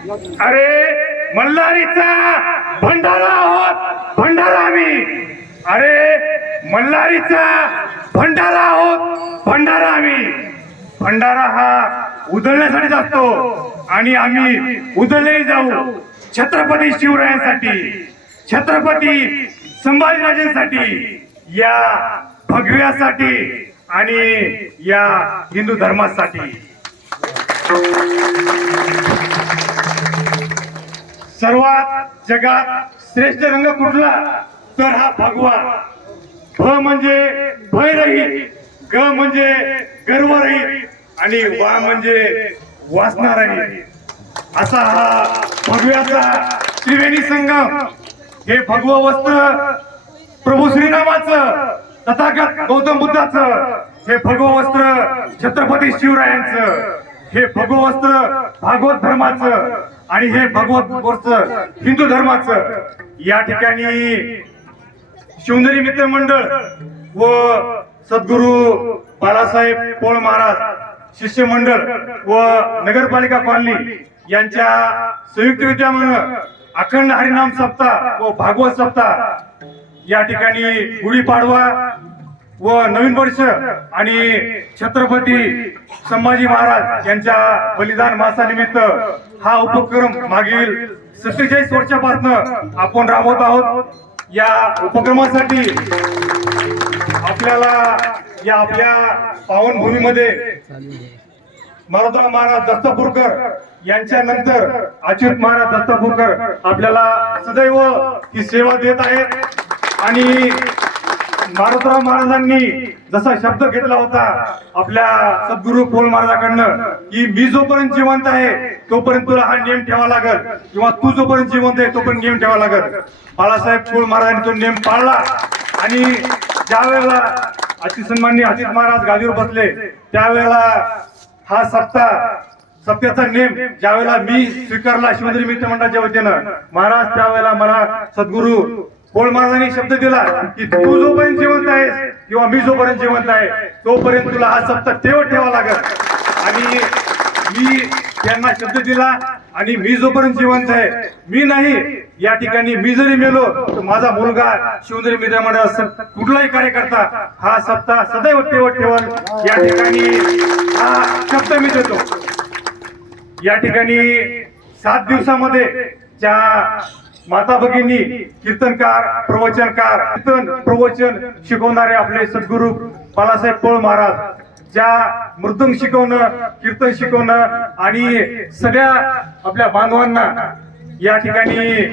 अरे मल्हारीचा भंडारा आहोत, भंडारा आम्ही. अरे मल्हारीचा भंडारा आहोत, भंडारा आम्ही. भंडारा हा उधळण्यासाठीच असतो आणि आम्ही उधळले जाऊ छत्रपती शिवरायांसाठी, छत्रपती संभाजीराजांसाठी, या भगव्यासाठी आणि या हिंदू धर्मासाठी. सर्वात जगात श्रेष्ठ रंग कुठला तर हा भगवा. भ म्हणजे भयरहित, ग म्हणजे गर्वरहित आणि वा म्हणजे वासनारहित. असा हा भगव्याचा त्रिवेणी संगम. हे भगवं वस्त्र प्रभू श्रीरामाचं, तथागत गौतम बुद्धाचं. हे भगवं वस्त्र छत्रपती शिवरायांचं. हे भगवं वस्त्र भागवत धर्माचं आणि हे भगवत वस्त्र हिंदू धर्माचं. या ठिकाणी शिवनेरी मित्र मंडळ व सद्गुरू बाळासाहेब पोळ महाराज शिष्य मंडळ व नगरपालिका कॉलनी यांच्या संयुक्त विद्यमानं अखंड हरिनाम सप्ताह व भागवत सप्ताह या ठिकाणी गुढीपाडवा व नवीन वर्ष आणि छत्रपती संभाजी महाराज यांच्या बलिदान मासानिमित्त हा उपक्रम मागील 47 वर्षापासून आपण राबवत आहोत. या उपक्रमासाठी आपल्याला या आपल्या पावनभूमीमध्ये मारुतराव महाराज दत्तपूरकर यांच्या नंतर अच्युत महाराज दत्तपूरकर आपल्याला सदैव ही सेवा देत आहेत. आणि मारुतराव महाराजांनी जसा शब्द घेतला होता आपल्या सद्गुरू पोळ महाराजांकडनं की मी जोपर्यंत जिवंत आहे तोपर्यंत तुला हा नियम ठेवा लागल, किंवा तू जोपर्यंत जिवंत आहे तोपर्यंत नियम ठेवा लागल. बाळासाहेब पोळ महाराजांनी तो नियम पाळला आणि ज्या वेळेला अतिसन्माननीय अजित महाराज गादीवर बसले त्यावेळेला हा सप्त्याचा नेम ज्या वेळेला मी स्वीकारला शिवनेरी मित्र मंडळाच्या वतीनं महाराज, त्यावेळेला मला सद्गुरू पोळ महाराजांनी शब्द दिला की तू जोपर्यंत जिवंत आहेस किंवा मी जोपर्यंत जिवंत आहे तोपर्यंत तुला हा सप्ताह ठेवा लागल. आणि मी त्यांना शब्द दिला आणि मी जोपर्यंत जिवंत आहे, मी नाही या ठिकाणी मी जरी मेलो तर माझा मुलगा शिवनेरी मित्र मंडळाचा कुठलाही कार्यकर्ता हा सप्ताह सदैव ठेवल या ठिकाणी हा शब्द मी देतो. या ठिकाणी 7 दिवसामध्ये ज्या माता भगिनी कीर्तनकार, प्रवचनकार, कीर्तन प्रवचन शिकवणारे आपले सद्गुरू बाळासाहेब पोळ महाराज, ज्या मृदंग शिकवणं, कीर्तन शिकवणं आणि सगळ्या आपल्या बांधवांना या ठिकाणी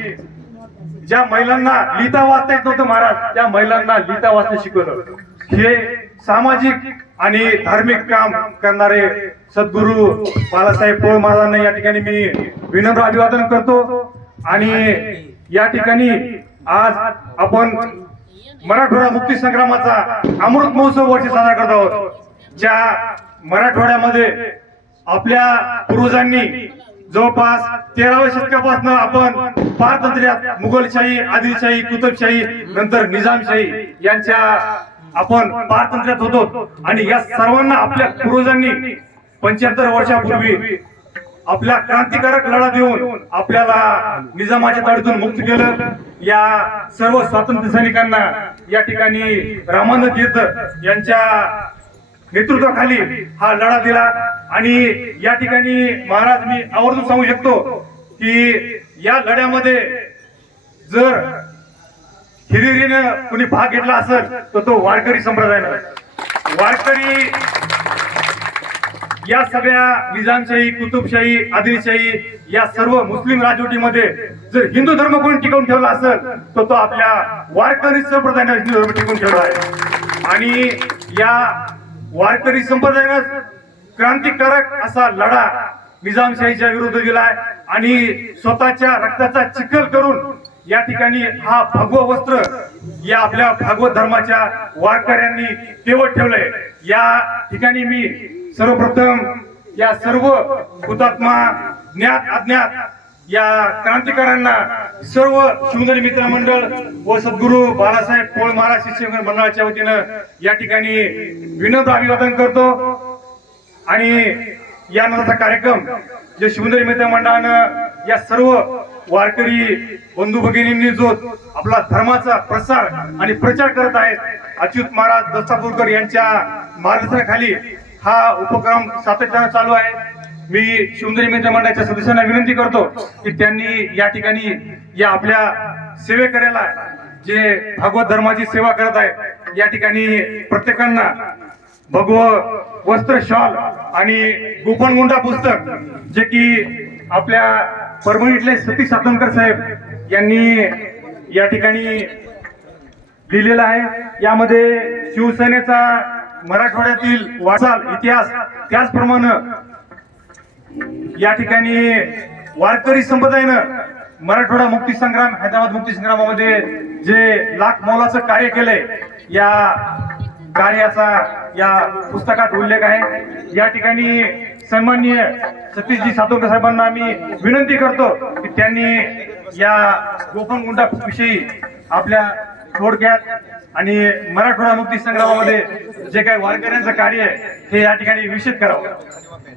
ज्या महिलांना लिहिता वाचता येत नव्हतं महाराज त्या महिलांना लिहिता वाचता शिकवलं. हे सामाजिक आणि धार्मिक काम करणारे सद्गुरू बाळासाहेब पोळ महाराजांना या ठिकाणी मी विनम्र अभिवादन करतो. आणि या ठिकाणी आज आपण मराठवाडा मुक्ती संग्रामाचा अमृत महोत्सव वर्ष साजरा करत आहोत. ज्या मराठवाड्यामध्ये आपल्या पूर्वजांनी जवळपास 13व्या शतकापासून आपण पारतंत्र्यात मुघलशाही, आदिलशाही, कुतुबशाही, नंतर निजामशाही यांच्या आपण पारतंत्र्यात होतो. आणि या सर्वांना आपल्या पूर्वजांनी 75 वर्षापूर्वी आपल्या क्रांतिकारक लढा देऊन आपल्याला निजामाच्या ताडीतून मुक्त केलं. या सर्व स्वातंत्र्य सैनिकांना या ठिकाणी रामानंद तीर्थ यांच्या नेतृत्वाखाली हा लढा दिला. आणि या ठिकाणी महाराज मी आवर्जून सांगू शकतो की या लढ्यामध्ये जर हिरिरीनं कुणी भाग घेतला असेल तर तो वारकरी संप्रदायानं. वारकरी या सगळ्या निजामशाही, कुतुबशाही, आदिलशाही या सर्व मुस्लिम राजवटीमध्ये जर हिंदू धर्म कोणी टिकवून ठेवला असेल तर तो आपल्या वारकरी संप्रदायाने हिंदू धर्म टिकवून ठेवला आहे. आणि या वारकरी संप्रदायानं क्रांतिकारक असा लढा निजामशाहीच्या विरुद्ध दिलाय आणि स्वतःच्या रक्ताचा चिखल करून या ठिकाणी हा भगवं वस्त्र या आपल्या भागवत धर्माच्या वारकऱ्यांनी तेवत ठेवलंय. या ठिकाणी मी सर्वप्रथम या सर्व हुतात्मा ज्ञात अज्ञात या क्रांतिकारांना सर्व शिवनेरी मित्र मंडळ व सद्गुरू बाळासाहेब पोळ महाराज शिष्य मंडळाच्या वतीनं या ठिकाणी विनम्र अभिवादन करतो. आणि यानंतरचा कार्यक्रम जे शिवनेरी मित्र मंडळानं या सर्व वारकरी बंधू भगिनींनी जो आपला धर्माचा प्रसार आणि प्रचार करत आहेत, अच्युत महाराज दत्तापूरकर यांच्या मार्गदर्शनाखाली हा उपक्रम सातत्याने चालू आहे. मी शिवनेरी मित्र मंडळाच्या सदस्यांना विनंती करतो की त्यांनी या ठिकाणी या आपल्या सेवेकऱ्याला जे भगवत धर्माची सेवा करत आहेत या ठिकाणी प्रत्येकांना भगव वस्त्र शॉल आणि गोपनगुंडा पुस्तक जे की आपल्या परभणीतले सतीश सातवणकर साहेब यांनी या ठिकाणी लिहिलेलं आहे. यामध्ये शिवसेनेचा मराठवाड्यातील वाटचाल इतिहास, त्याचप्रमाणे या ठिकाणी वारकरी संप्रदायानं मराठवाडा मुक्ती संग्राम, हैदराबाद मुक्ती संग्रामामध्ये जे लाख मोलाचं कार्य केलंय या कार्याचा या पुस्तकात उल्लेख आहे. या ठिकाणी सन्माननीय सतीशजी सातवकर साहेबांना आम्ही विनंती करतो की त्यांनी या गोपनगुंडा विषयी आपल्या थोडक्यात आणि मराठवाडा मुक्ती संग्रामामध्ये जे काही वारकऱ्यांचं कार्य आहे हे या ठिकाणी विशद करावं.